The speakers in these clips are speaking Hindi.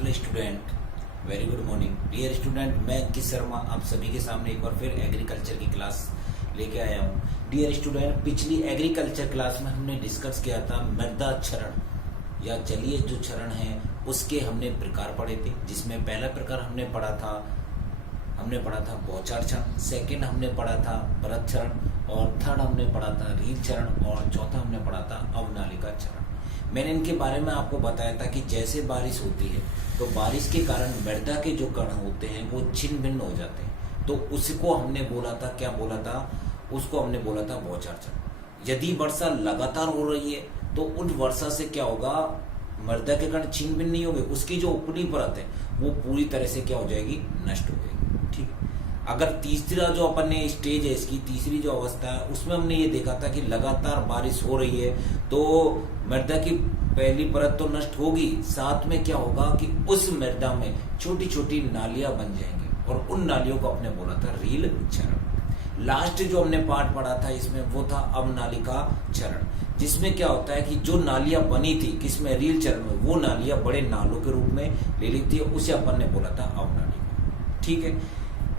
Hello student, very good morning dear student. मैं किस शर्मा आप सभी के सामने एक बार फिर एग्रीकल्चर की क्लास लेके आया हूँ। डियर स्टूडेंट, पिछली एग्रीकल्चर क्लास में हमने डिस्कस किया था मृदा क्षरण या जलीय जो क्षरण है उसके हमने प्रकार पढ़े थे, जिसमें पहला प्रकार हमने पढ़ा था बौछार क्षरण, सेकेंड हमने पढ़ा था परत क्षरण और थर्ड हमने पढ़ा था रील क्षरण और चौथा हमने पढ़ा था अवनालिका क्षरण। मैंने इनके बारे में आपको बताया था कि जैसे बारिश होती है तो बारिश के कारण मृदा के जो कण होते हैं वो छिन्न भिन्न हो जाते हैं, तो उसको हमने बोला था, क्या बोला था, उसको हमने बोला था बौछार क्षरण। यदि वर्षा लगातार हो रही है तो उन वर्षा से क्या होगा, मृदा के कण छिन्न भिन्न नहीं होंगे, उसकी जो ऊपरी परत है वो पूरी तरह से क्या हो जाएगी, नष्ट हो जाएगी। ठीक है। अगर तीसरा जो अपन ने स्टेज है, इसकी तीसरी जो अवस्था है, उसमें हमने ये देखा था कि लगातार बारिश हो रही है तो मृदा की पहली परत तो नष्ट होगी, साथ में क्या होगा कि उस मृदा में छोटी छोटी नालियां बन जाएंगी और उन नालियों को हमने बोला था रील क्षरण। लास्ट जो हमने पार्ट पढ़ा था इसमें वो था अवनालिका क्षरण, जिसमें क्या होता है कि जो नालियां बनी थी किसमें, रील क्षरण में, वो नालियां बड़े नालों के रूप में ले ली थी, उसे अपन ने बोला था अवनालिका। ठीक है।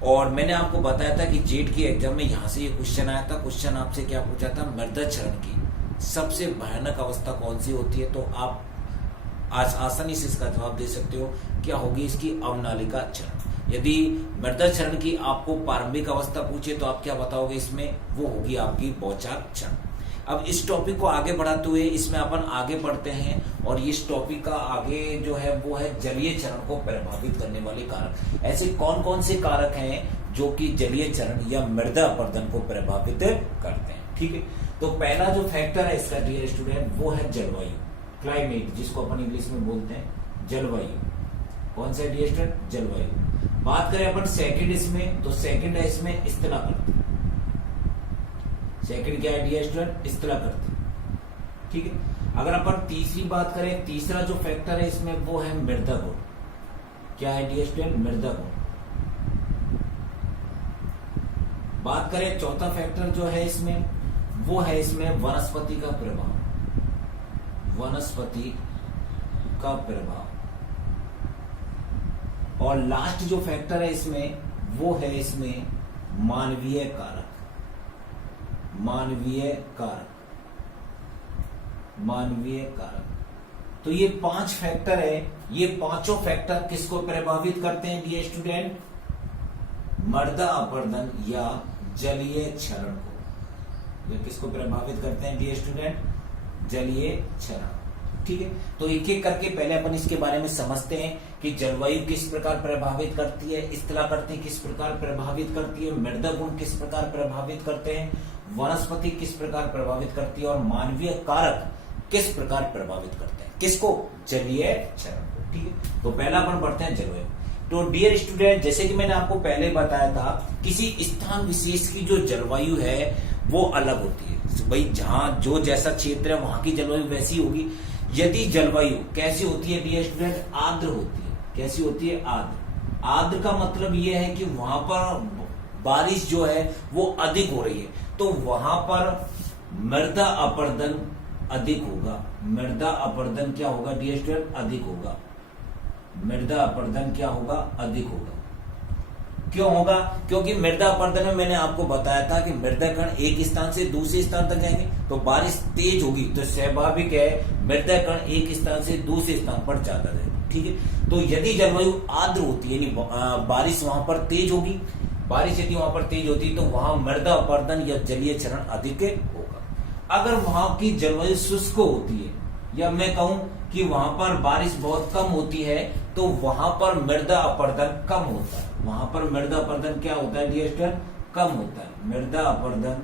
और मैंने आपको बताया था कि जेट की एग्जाम में यहाँ से ये क्वेश्चन आया था। क्वेश्चन आपसे क्या पूछा था, मृदा क्षरण की सबसे भयानक अवस्था कौन सी होती है, तो आप आज आसानी से इसका जवाब दे सकते हो, क्या होगी इसकी, अवनालिका क्षरण। यदि मृदा क्षरण की आपको प्रारंभिक अवस्था पूछे तो आप क्या बताओगे इसमें, वो होगी आपकी बौछार क्षरण। अब इस टॉपिक को आगे बढ़ाते हुए इसमें अपन आगे बढ़ते हैं और इस टॉपिक का आगे जो है वो है जलीय क्षरण को प्रभावित करने वाले कारक। ऐसे कौन कौन से कारक हैं जो कि जलीय क्षरण या मृदा अपरदन को प्रभावित करते हैं। ठीक है। तो पहला जो फैक्टर है इसका डियर स्टूडेंट वो है जलवायु, क्लाइमेट, जिसको अपन इंग्लिश में बोलते हैं जलवायु। कौन सा डियर स्टूडेंट, जलवायु। बात करें अपन सेकंड इसमें, तो सेकंड है इसमें स्थलाकृति। सेकंड क्या है डियर स्टूडेंट, स्थलाकृति। ठीक है। अगर अपन तीसरी बात करें, तीसरा जो फैक्टर है इसमें वो है मृदा गुण। क्या है डियर स्टूडेंट, मृदा गुण। बात करें चौथा फैक्टर जो है इसमें वो है इसमें वनस्पति का प्रभाव, वनस्पति का प्रभाव। और लास्ट जो फैक्टर है इसमें वो है इसमें मानवीय कारक, मानवीय कारक, मानवीय कारक। तो ये 5 फैक्टर है, ये पांचों फैक्टर किसको प्रभावित करते हैं डियर स्टूडेंट, मृदा अपरदन या जलीय क्षरण को। ये किसको प्रभावित करते हैं डियर स्टूडेंट, जलीय क्षरण। ठीक है। तो एक एक करके पहले अपन इसके बारे में समझते हैं कि जलवायु किस प्रकार प्रभावित करती है, स्थलाकृति किस प्रकार प्रभावित करती है, मृदा गुण किस प्रकार प्रभावित करते हैं, वनस्पति किस प्रकार प्रभावित करती है और मानवीय कारक किस प्रकार प्रभावित करते हैं, किसको, जलीय क्षरण को। ठीक है। तो पहला अपन बढ़ते हैं जलवायु। तो डियर स्टूडेंट, जैसे कि मैंने आपको पहले बताया था, किसी स्थान विशेष की जो जलवायु है वो अलग होती है। भाई जहां जो जैसा क्षेत्र है वहां की जलवायु वैसी होगी। यदि जलवायु कैसी होती है डियर स्टूडेंट, आर्द्र होती है। कैसी होती है, आर्द्र। आर्द्र का मतलब ये है कि वहां पर बारिश जो है वो अधिक हो रही है, तो वहां पर मृदा अपरदन अधिक होगा। मृदा अपरदन क्या होगा डियर स्टूडेंट, अधिक होगा। मृदा अपरदन क्या होगा, अधिक होगा। क्यों होगा, क्योंकि मृदा अपरदन में मैंने आपको बताया था कि मृदा कण एक स्थान से दूसरे स्थान तक जाएंगे, तो बारिश तेज होगी तो स्वाभाविक है मृदा कण एक स्थान से दूसरे स्थान पर जाता जाएगा। ठीक है। तो यदि जलवायु आर्द्र होती है यानी बारिश वहां पर तेज होगी, बारिश यदि वहां पर तेज होती है तो वहां मृदा अपरदन या जलीय क्षरण अधिक होगा। अगर वहां की जलवायु शुष्क होती है या मैं कहूं कि वहां पर बारिश बहुत कम होती है तो वहां पर मृदा अपरदन कम होता है। वहां पर मृदा अपरदन क्या होता है डियर स्टूडेंट, कम होता है। मृदा अपरदन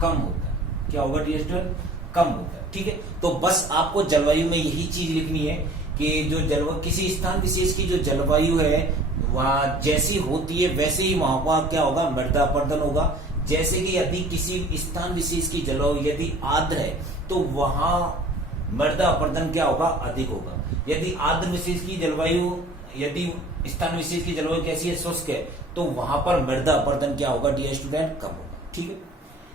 कम होता है। क्या होगा डियर स्टूडेंट, कम होता है। ठीक है। तो बस आपको जलवायु में यही चीज लिखनी है कि जो जलवायु किसी स्थान विशेष की जो जलवायु है वहां जैसी होती है वैसे ही वहां पर क्या होगा, मृदा अपरदन होगा। जैसे कि यदि किसी स्थान विशेष की जलवायु यदि आर्द्र है तो वहां मृदा अपरदन क्या होगा, अधिक होगा। यदि आर्द्र विशेष की जलवायु, यदि स्थान विशेष की जलवायु कैसी है, शुष्क है, तो वहां पर मृदा अपरदन क्या होगा डियर स्टूडेंट, कम होगा। ठीक है।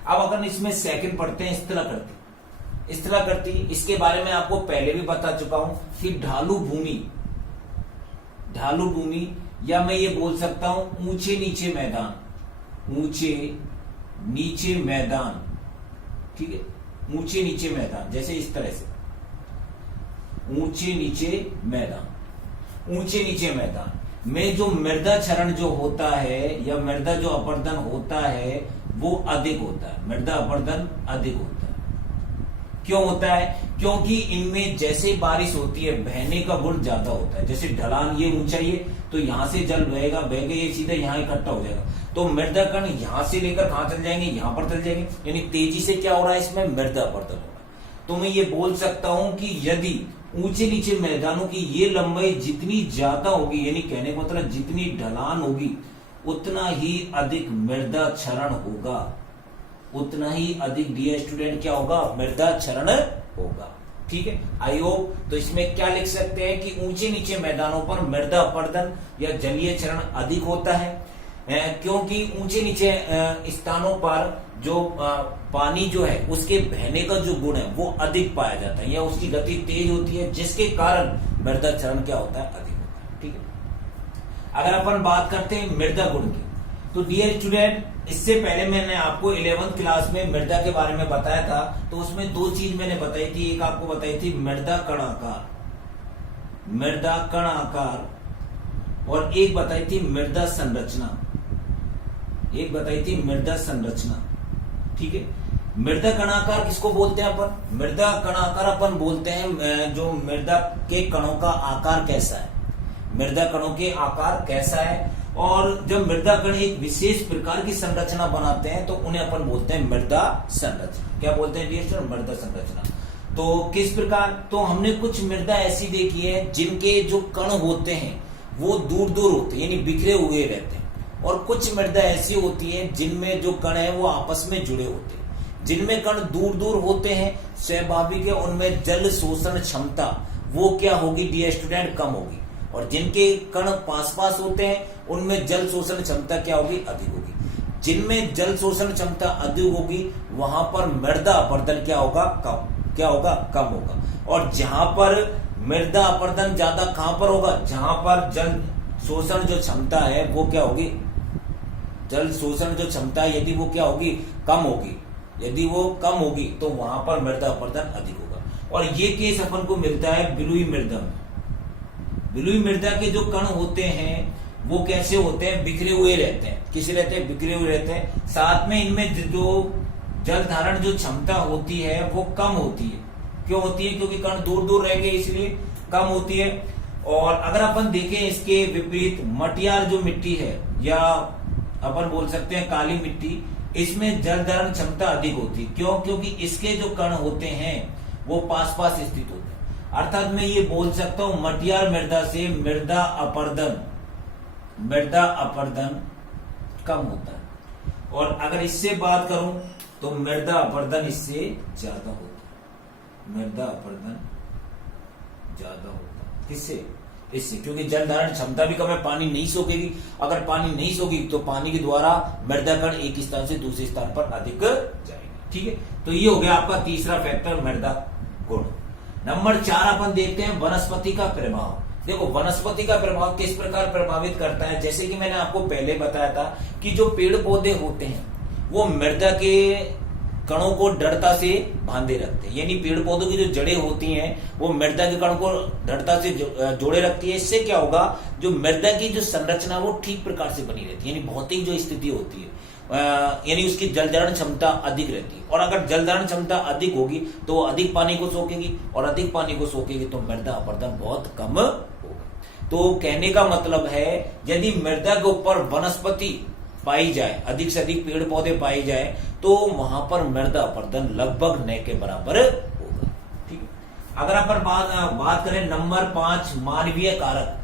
अब अगर इसमें सेकंड पढ़ते हैं स्थलाकृति। स्थलाकृति, इसके बारे में आपको पहले भी बता चुका हूं कि ढालू भूमि या मैं ये बोल सकता हूं ऊंचे नीचे मैदान, ठीक है, ऊंचे नीचे मैदान, जैसे इस तरह से ऊंचे नीचे मैदान में जो मृदा क्षरण जो होता है या मृदा जो अपरदन होता है वो अधिक होता है, मृदा अपरदन अधिक होता है। क्यों होता है? क्योंकि इनमें जैसे बारिश होती है बहने का गुण ज्यादा होता है। जैसे ढलान ये ऊंचाई है तो यहां से जल बहेगा, बह के ये सीधा यहाँ इकट्ठा हो जाएगा, तो मृदा कण यहां से लेकर कहां चल जाएंगे, यहां पर चल जाएंगे, यानी तेजी से क्या हो रहा है, इसमें मृदा अपरदन हो रहा है। तो मैं ये बोल सकता हूं कि यदि ऊंचे नीचे मैदानों की ये लंबाई जितनी ज्यादा होगी, यानी कहने का मतलब जितनी ढलान होगी उतना ही अधिक मृदा क्षरण होगा, उतना ही अधिक डियर स्टूडेंट क्या होगा, मृदा क्षरण होगा। ठीक है, आई होप। तो इसमें क्या लिख सकते हैं कि ऊंचे नीचे मैदानों पर मृदा अपरदन या जलीय क्षरण अधिक होता है, क्योंकि ऊंचे नीचे स्थानों पर जो पानी जो है उसके बहने का जो गुण है वो अधिक पाया जाता है या उसकी गति तेज होती है, जिसके कारण मृदा क्षरण क्या होता है, अधिक होता है। ठीक है, अगर अपन बात करते हैं मृदा गुण की, तो डियर स्टूडेंट इससे पहले मैंने आपको 11th क्लास में मृदा के बारे में बताया था, तो उसमें दो चीज मैंने बताई थी। एक आपको बताई थी मृदा कण आकार, और एक बताई थी मृदा संरचना। ठीक है, मृदा कणाकार किसको बोलते हैं अपन? मृदा कणाकार अपन बोलते हैं जो मृदा के कणों का आकार कैसा है, मृदा कणों के आकार कैसा है। और जब मृदा कण एक विशेष प्रकार की संरचना बनाते हैं तो उन्हें अपन बोलते हैं मृदा संरचना। क्या बोलते हैं डियर? मृदा संरचना। तो किस प्रकार? तो हमने कुछ मृदा ऐसी देखी है जिनके जो कण होते हैं वो दूर दूर होते हैं, यानी बिखरे हुए रहते हैं, और कुछ मृदा ऐसी होती है जिनमें जो कण है वो आपस में जुड़े होते हैं। जिनमें कण दूर दूर होते हैं स्वाभाविक है उनमें जल शोषण क्षमता वो क्या होगी डियर स्टूडेंट, कम होगी, और जिनके कण पास पास होते हैं उनमें जल शोषण क्षमता क्या होगी, अधिक होगी। जिनमें जल शोषण क्षमता अधिक होगी वहां पर मृदा अपरदन क्या होगा, कम होगा। और जहां पर मृदा अपरदन ज्यादा कहां पर होगा, जहां पर जल शोषण जो क्षमता है वो क्या होगी, जल शोषण जो क्षमता है यदि वो क्या होगी, कम होगी, यदि वो कम होगी तो वहां पर मृदा अपरदन अधिक होगा। और ये केस अपन को मिलता है बिलुई मृदा में। बिलुई मृदा के जो कण होते हैं वो कैसे होते हैं, बिखरे हुए रहते हैं। किसे रहते हैं, बिखरे हुए रहते हैं। साथ में इनमें जो जल धारण जो क्षमता होती है वो कम होती है। क्यों होती है? क्योंकि कण दूर दूर रहेंगे इसलिए कम होती है। और अगर अपन देखें इसके विपरीत मटियार जो मिट्टी है या अपन बोल सकते हैं काली मिट्टी, इसमें जल धारण क्षमता अधिक होती है। क्यों? क्योंकि इसके जो कण होते हैं वो पास पास स्थित होते हैं। अर्थात मैं ये बोल सकता हूं मटियार मृदा से मृदा अपरदन कम होता है, और अगर इससे बात करूं तो मृदा अपरदन इससे ज्यादा होता है। मृदा अपरदन ज्यादा होता है किससे? इससे, क्योंकि जल धारण क्षमता भी कम है, पानी नहीं सोखेगी। अगर पानी नहीं सोखेगी तो पानी के द्वारा मृदा कण एक स्थान से दूसरे स्थान पर अधिक जाएंगे। ठीक है, तो ये हो गया आपका तीसरा फैक्टर मृदा गुण। नंबर 4 अपन देखते हैं वनस्पति का प्रभाव। देखो वनस्पति का प्रभाव किस प्रकार प्रभावित करता है। जैसे कि मैंने आपको पहले बताया था कि जो पेड़ पौधे होते हैं वो मृदा के कणों को दृढ़ता से बांधे रखते हैं, यानी पेड़ पौधों की जो जड़ें होती हैं वो मृदा के कणों को दृढ़ता से जोड़े रखती है। इससे क्या होगा, जो मृदा की जो संरचना वो ठीक प्रकार से बनी रहती है, यानी भौतिक जो स्थिति होती है यानी उसकी जल धारण क्षमता अधिक रहती है। और अगर जल धारण क्षमता अधिक होगी तो वो अधिक पानी को सोखेगी, और अधिक पानी को सोखेगी तो मृदा अपरदन बहुत कम होगा। तो कहने का मतलब है यदि मृदा के ऊपर वनस्पति पाई जाए, अधिक से अधिक पेड़ पौधे पाई जाए, तो वहां पर मृदा अपरदन लगभग न के बराबर होगा। ठीक है, अगर अपन बात करें नंबर 5 मानवीय कारक।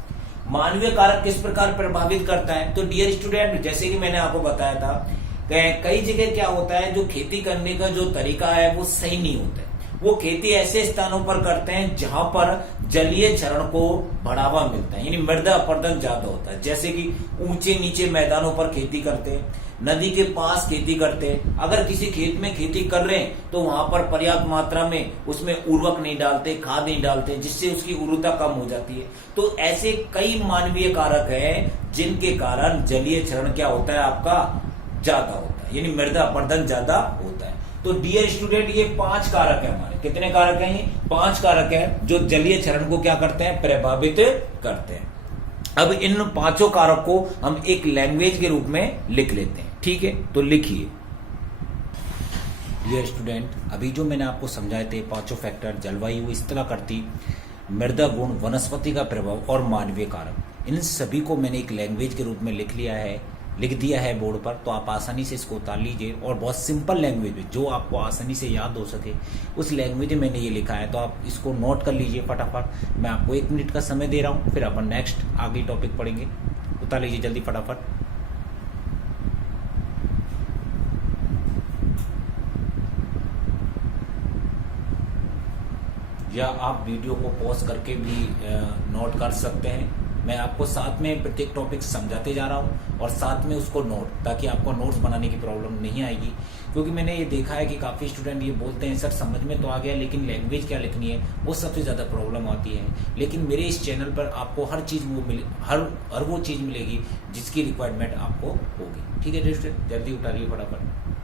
मानवीय कारक किस प्रकार प्रभावित करता है? तो डियर स्टूडेंट जैसे कि मैंने आपको बताया था कई जगह क्या होता है, जो खेती करने का जो तरीका है वो सही नहीं होता है, वो खेती ऐसे स्थानों पर करते हैं जहां पर जलीय क्षरण को बढ़ावा मिलता है, यानी मृदा अपरदन ज्यादा होता है। जैसे कि ऊंचे नीचे मैदानों पर खेती करते हैं, नदी के पास खेती करते हैं। अगर किसी खेत में खेती कर रहे हैं तो वहां पर पर्याप्त मात्रा में उसमें उर्वरक नहीं डालते, खाद नहीं डालते, जिससे उसकी उर्वरता कम हो जाती है। तो ऐसे कई मानवीय कारक हैं जिनके कारण जलीय क्षरण क्या होता है, आपका ज्यादा होता है, यानी मृदा अपरदन ज्यादा होता है। तो डियर स्टूडेंट, ये 5 कारक है हमारे। कितने कारक हैं? ये 5 कारक हैं जो जलीय क्षरण को क्या करते हैं, प्रभावित करते हैं। अब इन 5 कारक को हम एक लैंग्वेज के रूप में लिख लेते हैं, ठीक है? तो लिखिए। डियर स्टूडेंट, अभी जो मैंने आपको समझाए थे 5 फैक्टर, जलवायु, स्थल आकृति, मृदा गुण, वनस्पति का प्रभाव और मानवीय कारक, इन सभी को मैंने एक लैंग्वेज के रूप में लिख दिया है बोर्ड पर। तो आप आसानी से इसको उतार लीजिए और बहुत सिंपल लैंग्वेज में जो आपको आसानी से याद हो सके उस लैंग्वेज में मैंने ये लिखा है। तो आप इसको नोट कर लीजिए फटाफट। मैं आपको 1 मिनट का समय दे रहा हूँ, फिर अपन नेक्स्ट आगे टॉपिक पढ़ेंगे। उतार लीजिए जल्दी फटाफट। या आप वीडियो को पॉज करके भी नोट कर सकते हैं। मैं आपको साथ में प्रत्येक टॉपिक समझाते जा रहा हूँ और साथ में उसको नोट, ताकि आपको नोट्स बनाने की प्रॉब्लम नहीं आएगी। क्योंकि मैंने ये देखा है कि काफी स्टूडेंट ये बोलते हैं सर समझ में तो आ गया लेकिन लैंग्वेज क्या लिखनी है, वो सबसे ज्यादा प्रॉब्लम आती है। लेकिन मेरे इस चैनल पर आपको हर चीज हर वो चीज मिलेगी जिसकी रिक्वायरमेंट आपको होगी, ठीक है स्टूडेंट? जल्दी उतारिए फटाफट।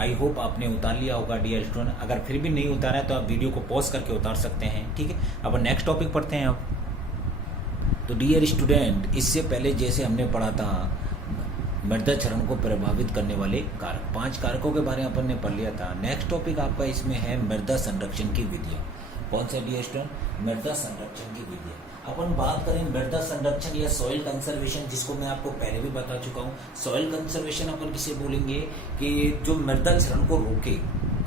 आई होप आपने उतार लिया होगा डियर स्टूडेंट। अगर फिर भी नहीं उतारा है तो आप वीडियो को पॉज करके उतार सकते हैं, ठीक है? अब नेक्स्ट टॉपिक पढ़ते हैं अब। तो डियर स्टूडेंट, इससे पहले जैसे हमने पढ़ा था मृदा क्षरण को प्रभावित करने वाले कारक, 5 कारकों के बारे में अपन ने पढ़ लिया था। नेक्स्ट टॉपिक आपका इसमें है मृदा संरक्षण की विधियां। कौन सा डियर स्टूडेंट? मृदा संरक्षण की विधियां। अपन बात करें मृदा संरक्षण या सॉइल कंजर्वेशन, जिसको मैं आपको पहले भी बता चुका हूँ। सॉइल कंजर्वेशन अपन किसे बोलेंगे कि जो मृदा क्षरण को रोके,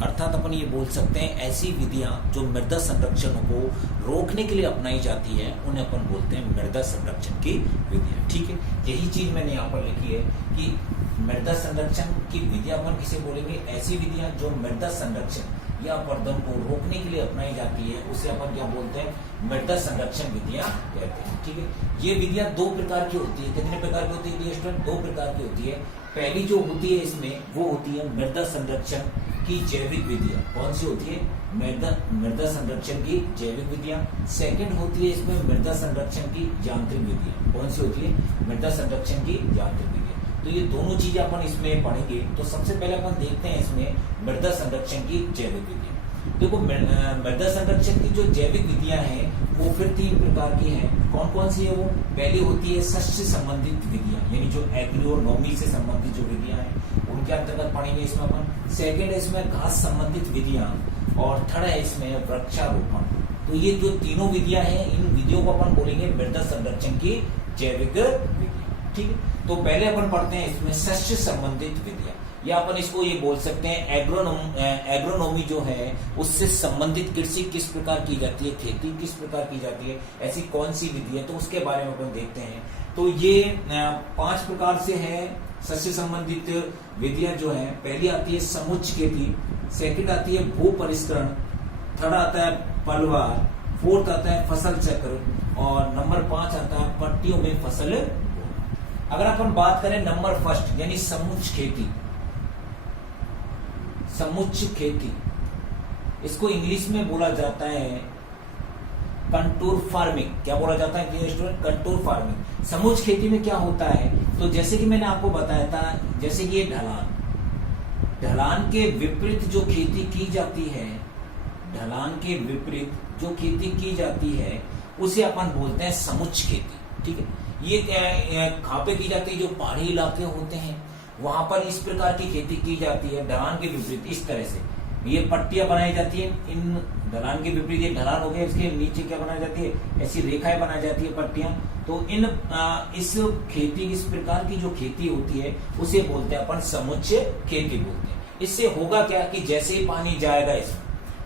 अर्थात अपन ये बोल सकते हैं ऐसी विधियां जो मृदा संरक्षण को रोकने के लिए अपनाई जाती है उन्हें अपन बोलते हैं मृदा संरक्षण की विधियां, ठीक है? यही चीज मैंने यहाँ पर लिखी है कि मृदा संरक्षण की विधियां अपन किसे बोलेंगे, ऐसी विधियां जो मृदा संरक्षण या अपरदन को रोकने के लिए अपनाई जाती है उसे अपन क्या बोलते हैं, मृदा संरक्षण विधियां कहते हैं, ठीक है? ये विधियां 2 प्रकार की होती है। कितने प्रकार की होती है स्टूडेंट? 2 प्रकार की होती है। पहली जो होती है इसमें वो होती है मृदा संरक्षण की जैविक विधियां। कौन सी होती है? मृदा संरक्षण की जैविक विधियां। सेकंड होती है इसमें मृदा संरक्षण की यांत्रिक विधियां। कौन सी होती है? मृदा संरक्षण की यांत्रिक विधियां। तो ये दोनों चीजें अपन इसमें पढ़ेंगे। तो सबसे पहले अपन देखते हैं इसमें मृदा संरक्षण की जैविक विधियां। देखो मृदा संरक्षण की जो जैविक विधियां हैं वो फिर 3 प्रकार की हैं। कौन कौन सी है वो? पहली होती है शस्य संबंधित विधियां, यानी जो एग्रोनॉमी से संबंधित जो विधियां हैं उनके अंतर्गत पढ़ेंगे इसमें अपन। सेकेंड है इसमें घास संबंधित विधियां और थर्ड है इसमें वृक्षारोपण। तो ये जो तीनों विधियां हैं इन विधियों को अपन बोलेंगे मृदा संरक्षण की जैविक विधियां, ठीक है? तो पहले अपन पढ़ते हैं इसमें शस्य संबंधित विधियां, या अपन इसको ये बोल सकते हैं एग्रोनॉमी जो है उससे संबंधित कृषि किस प्रकार की जाती है, खेती किस प्रकार की जाती है, ऐसी कौन सी विधि है, तो उसके बारे में अपन देखते हैं। तो ये 5 प्रकार से है शस्य संबंधित विधियां जो है। पहली आती है समुच्च खेती, सेकंड आती है भू परिष्करण, थर्ड आता है पलवार, फोर्थ आता है फसल चक्र और नंबर 5 आता है पट्टियों में फसल। अगर अपन बात करें नंबर फर्स्ट यानी समुच्च खेती, समुच्च खेती इसको इंग्लिश में बोला जाता है कंटूर फार्मिंग। क्या बोला जाता है स्टूडेंट? Contour farming. समुच्च खेती में क्या होता है, तो जैसे कि मैंने आपको बताया था, जैसे कि ये ढलान के विपरीत जो खेती की जाती है, ढलान के विपरीत जो खेती की जाती है उसे अपन बोलते हैं समुच्च खेती, ठीक है? ये कहाँ पे की जाती है? जो पहाड़ी इलाके होते हैं वहां पर इस प्रकार की खेती की जाती है, ढलान के विपरीत। इस तरह से ये पट्टियां बनाई जाती है, इन ढलान के विपरीत ये ढलान हो गया, इसके नीचे क्या बनाई जाती है, ऐसी रेखाएं बनाई जाती है, पट्टियां। तो इस खेती, इस प्रकार की जो खेती होती है उसे बोलते हैं अपन समुच्चय खेती बोलते हैं। इससे होगा क्या कि जैसे ही पानी जाएगा इसमें,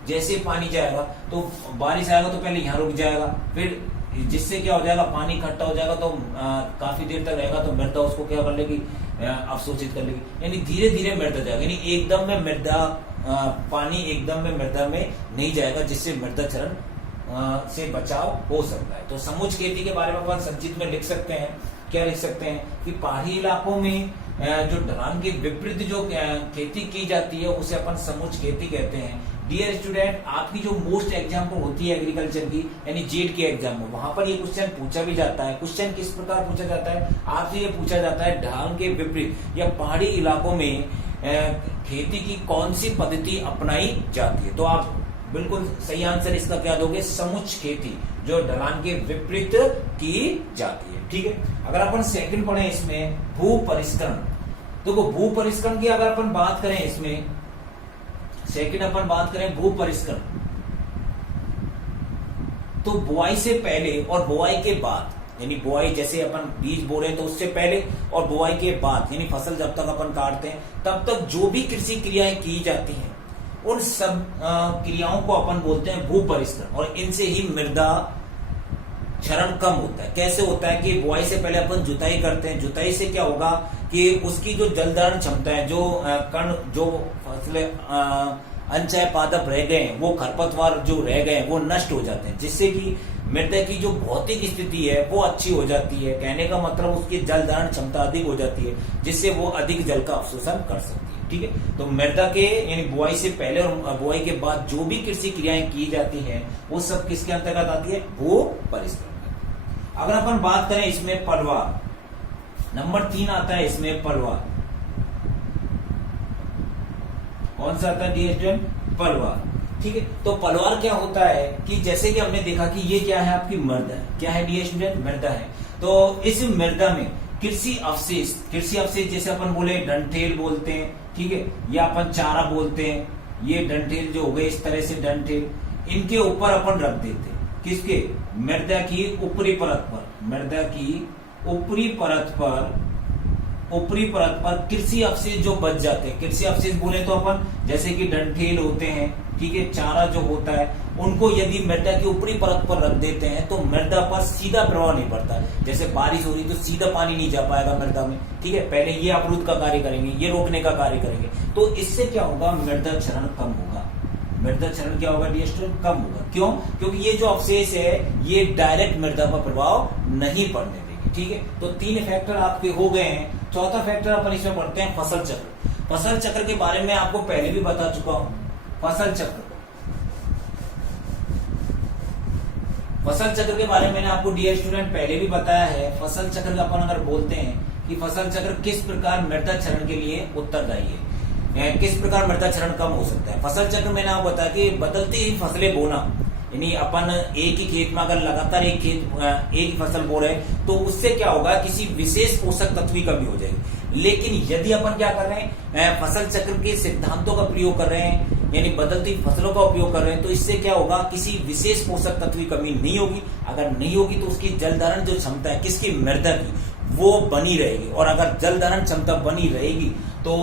जैसे पानी जाएगा तो बारिश आएगा तो पहले यहाँ रुक जाएगा, फिर जिससे क्या हो जाएगा, पानी इकट्ठा हो जाएगा तो काफी देर तक रहेगा, तो मृदा उसको क्या कर लेगी, अवशोषित कर लेगी, यानी धीरे धीरे मृदा जाएगा, यानी एकदम में मृदा पानी एकदम में मृदा में नहीं जाएगा, जिससे मृदा क्षरण से बचाव हो सकता है। तो समुच्चय खेती के बारे में अपन संक्षिप्त में लिख सकते हैं, क्या लिख सकते हैं कि पहाड़ी इलाकों में जो ढलान के विपरीत जो खेती की जाती है उसे अपन समुच्चय खेती कहते हैं। डियर स्टूडेंट, आपकी जो मोस्ट एग्जाम्पल होती है एग्रीकल्चर की, यानी जेड के एग्जाम में, वहां पर ये क्वेश्चन पूछा भी जाता है। क्वेश्चन किस प्रकार पूछा जाता है, आपसे ये पूछा जाता है ढलान के विपरीत या पहाड़ी इलाकों में खेती की कौन सी पद्धति अपनाई जाती है। तो आप बिल्कुल सही आंसर इसका क्या दोगे, समुच्चय खेती जो ढलान के विपरीत की जाती है। ठीक है, अगर अपन सेकंड पढ़े इसमें भू परिष्करण, तो भू परिष्करण की अगर अपन बात करें, इसमें सेकंड अपन बात करें भू परिष्करण, तो बुआई से पहले और बुआई के बाद, यानी बुआई जैसे अपन बीज बो रहे हैं तो उससे पहले और बुआई के बाद, यानी फसल जब तक अपन काटते हैं तब तक जो भी कृषि क्रियाएं की जाती हैं उन सब क्रियाओं को अपन बोलते हैं भू परिष्करण, और इनसे ही मृदा क्षरण कम होता है। कैसे होता है कि बुआई से पहले अपन जुताई करते हैं, जुताई से क्या होगा कि उसकी जो जल धारण क्षमता है, जो कण, जो फसलें अनचाहे पादप रह गए, वो खरपतवार जो रह गए वो नष्ट हो जाते हैं, जिससे कि मृदा की जो भौतिक स्थिति है वो अच्छी हो जाती है। कहने का मतलब उसकी जल धारण क्षमता अधिक हो जाती है, जिससे वो अधिक जल का अवशोषण कर सकती है। ठीक है, तो मृदा के यानी बुआई से पहले और बुआई के बाद जो भी कृषि क्रियाएं की जाती हैं वो सब किसके अंतर्गत आती है, भू परिष्करण। अगर अपन बात करें इसमें पलवार, नंबर 3 आता है इसमें पलवार। कौन सा आता है डियर स्टूडेंट, पलवार। ठीक है, तो पलवार क्या होता है कि जैसे कि हमने देखा कि ये क्या है, आपकी मृदा है, क्या है डियर स्टूडेंट, मृदा है। तो इस मृदा में कृषि अवशेष जैसे अपन बोले डंठेल बोलते हैं, ठीक है, या अपन चारा बोलते हैं, ये डंठेल जो हो गए इस तरह से डंठेल, इनके ऊपर अपन रख देते हैं, किसके, मृदा की ऊपरी परत पर, मृदा की ऊपरी परत पर कृषि अवशेष जो बच जाते हैं, कृषि अवशेष बोले तो अपन जैसे कि डंठेल होते हैं, ठीक है, चारा जो होता है, उनको यदि मृदा की ऊपरी परत पर रख देते हैं तो मृदा पर सीधा प्रभाव नहीं पड़ता। जैसे बारिश हो रही तो सीधा पानी नहीं जा पाएगा मृदा में, ठीक है, पहले ये अवरुद्ध का कार्य करेंगे, ये रोकने का कार्य करेंगे, तो इससे क्या होगा, मृदा क्षरण कम होगा। मृदा क्षरण क्या होगा डियर स्टूडेंट, कम होगा। क्यों, क्योंकि ये जो अवशेष है ये डायरेक्ट मृदा पर प्रभाव नहीं पड़ने देंगे। ठीक है, तो 3 फैक्टर आपके हो गए हैं। चौथा फैक्टर अपन इसमें पढ़ते हैं फसल चक्र। फसल चक्र के बारे में आपको पहले भी बता चुका हूं। फसल चक्र के बारे में मैंने आपको डियर स्टूडेंट पहले भी बताया है। फसल चक्र का अपन अगर बोलते हैं कि फसल चक्र किस प्रकार मृदा क्षरण के लिए उत्तरदायी है, किस प्रकार मृदा क्षरण कम हो सकता है। फसल चक्र मैंने आपको बताया कि बदलती हुई फसलें बोना, यानी अपन एक ही खेत में अगर लगातार एक ही फसल बो रहे हैं तो उससे क्या होगा, किसी विशेष पोषक तत्व की कमी हो जाएगी। लेकिन यदि अपन क्या कर रहे हैं, फसल चक्र के सिद्धांतों का प्रयोग कर रहे हैं, यानी बदलती फसलों का उपयोग कर रहे हैं, तो इससे क्या होगा, किसी विशेष पोषक तत्व की कमी नहीं होगी। अगर नहीं होगी तो उसकी जल धारण जो क्षमता है किसकी, मृदा की, वो बनी रहेगी। और अगर जल धारण क्षमता बनी रहेगी तो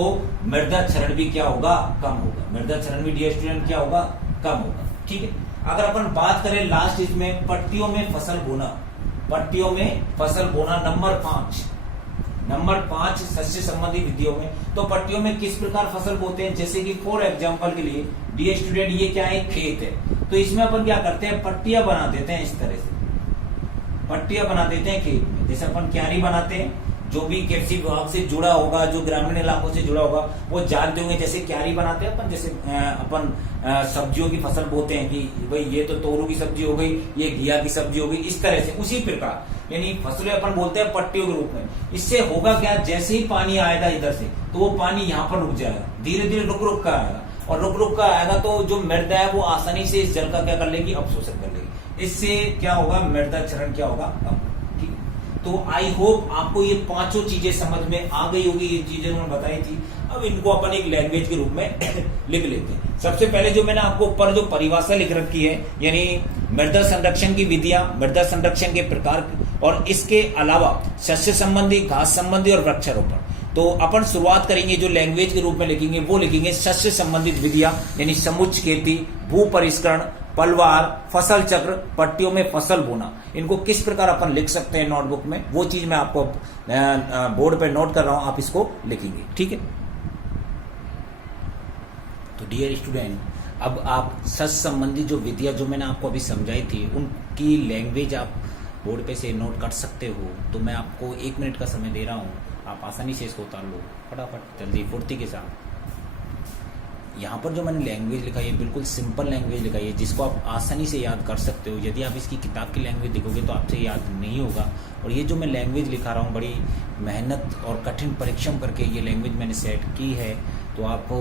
मृदा क्षरण भी क्या होगा, कम होगा। मृदा क्षरण भी डियर स्टूडेंट क्या होगा, कम होगा। ठीक है, अगर अपन बात करें लास्ट इसमें पट्टियों में फसल बोना, पट्टियों में फसल बोना नंबर 5 सस्य संबंधी विधियों में, तो पट्टियों में किस प्रकार फसल बोते हैं। जैसे कि फॉर एग्जांपल के लिए डियर स्टूडेंट ये क्या है, खेत है, तो इसमें अपन क्या करते हैं, पट्टियां बना देते हैं। इस तरह से पट्टियां बना देते हैं खेत में, जैसे अपन क्यारी बनाते हैं। जो भी कृषि विभाग से जुड़ा होगा, जो ग्रामीण इलाकों से जुड़ा होगा वो जानते होंगे, जैसे क्यारी बनाते हैं अपन, जैसे अपन सब्जियों की फसल बोते हैं कि भाई ये तो तोरू की सब्जी हो गई, ये घिया की सब्जी हो गई, इस तरह से। उसी प्रकार यानी फसलें अपन बोलते हैं पट्टियों के रूप में। इससे होगा क्या, जैसे ही पानी आएगा इधर से तो वो पानी यहाँ पर रुक जाएगा, धीरे धीरे रुक रुक कर आएगा, और रुक रुक कर आएगा तो जो मृदा है वो आसानी से इस जल का क्या कर लेगी, अवशोषण कर लेगी। इससे क्या होगा, मृदा क्षरण क्या होगा, कम। तो आई होप आपको ये 5 चीजें समझ में आ गई होगी। ये चीजें उन्होंने बताई थी, अब इनको अपन एक लैंग्वेज के रूप में लिख लेते हैं। सबसे पहले जो मैंने आपको ऊपर जो परिभाषा लिख रखी है, यानी मृदा संरक्षण की विधियां, मृदा संरक्षण के प्रकार और इसके अलावा सस्य संबंधी, घास संबंधी और वृक्षारोपण। तो अपन शुरुआत करेंगे जो लैंग्वेज के रूप में लिखेंगे वो लिखेंगे सस्य संबंधित विधियां, यानी समुच्च खेती, भू परिष्करण, पलवार, फसल चक्र, पट्टियों में फसल बोना। इनको किस प्रकार अपन लिख सकते हैं नोटबुक में, वो चीज मैं आपको बोर्ड पे नोट कर रहा हूं, आप इसको लिखेंगे, ठीक है। तो डियर स्टूडेंट, अब आप सस्य संबंधी जो विधियां जो मैंने आपको अभी समझाई थी उनकी लैंग्वेज आप बोर्ड पे से नोट कर सकते हो। तो मैं आपको 1 मिनट का समय दे रहा हूं, आप आसानी से इसको उतार लो फटाफट, जल्दी फुर्ती के साथ। यहाँ पर जो मैंने लैंग्वेज लिखा है बिल्कुल सिंपल लैंग्वेज लिखा है, जिसको आप आसानी से याद कर सकते हो। यदि आप इसकी किताब की लैंग्वेज देखोगे तो आपसे याद नहीं होगा। और ये जो मैं लैंग्वेज लिखा रहा हूँ बड़ी मेहनत और कठिन परिश्रम करके ये लैंग्वेज मैंने सेट की है, तो आप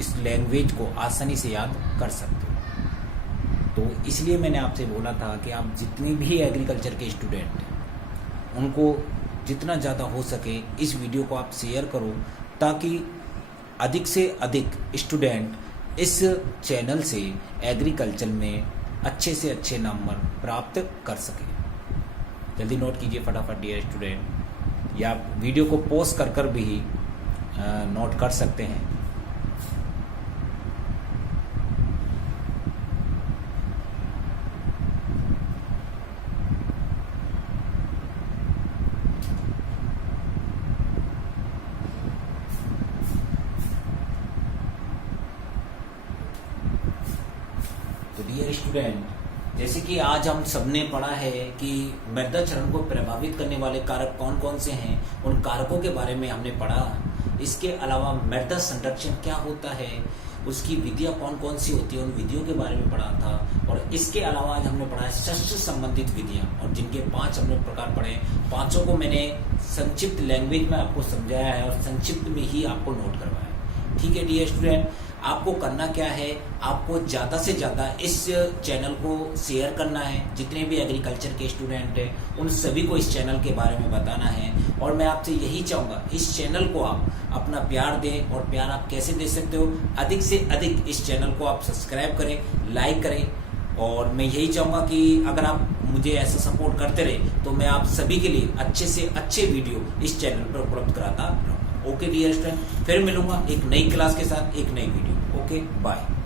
इस लैंग्वेज को आसानी से याद कर सकते हो। तो इसलिए मैंने आपसे बोला था कि आप जितने भी एग्रीकल्चर के स्टूडेंट हैं उनको जितना ज़्यादा हो सके इस वीडियो को आप शेयर करो, ताकि अधिक से अधिक स्टूडेंट इस चैनल से एग्रीकल्चर में अच्छे से अच्छे नंबर प्राप्त कर सके। जल्दी नोट कीजिए फटाफट डियर स्टूडेंट, या आप वीडियो को पॉज कर भी नोट कर सकते हैं। डियर स्टूडेंट, जैसे कि आज हम सबने पढ़ा है कि मृदा क्षरण को प्रभावित करने वाले कारक कौन कौन से हैं, उन कारकों के बारे में हमने पढ़ा। इसके अलावा मृदा संरक्षण क्या होता है, उसकी विधियां कौन कौन सी होती है, उन विधियों के बारे में पढ़ा था। और इसके अलावा आज हमने पढ़ा है सस्य संबंधित विधियां, और जिनके 5 हमने प्रकार पढ़े, 5 को मैंने संक्षिप्त लैंग्वेज में आपको समझाया है और संक्षिप्त में ही आपको नोट करवाया है, ठीक है डियर स्टूडेंट। आपको करना क्या है, आपको ज़्यादा से ज़्यादा इस चैनल को शेयर करना है। जितने भी एग्रीकल्चर के स्टूडेंट हैं उन सभी को इस चैनल के बारे में बताना है। और मैं आपसे यही चाहूँगा इस चैनल को आप अपना प्यार दें, और प्यार आप कैसे दे सकते हो, अधिक से अधिक इस चैनल को आप सब्सक्राइब करें, लाइक करें। और मैं यही चाहूँगा कि अगर आप मुझे ऐसा सपोर्ट करते रहे तो मैं आप सभी के लिए अच्छे से अच्छे वीडियो इस चैनल पर उपलब्ध कराता रहूँगा। ओके डियर स्टूडेंट, फिर मिलूंगा एक नई क्लास के साथ, एक नई वीडियो। Okay bye.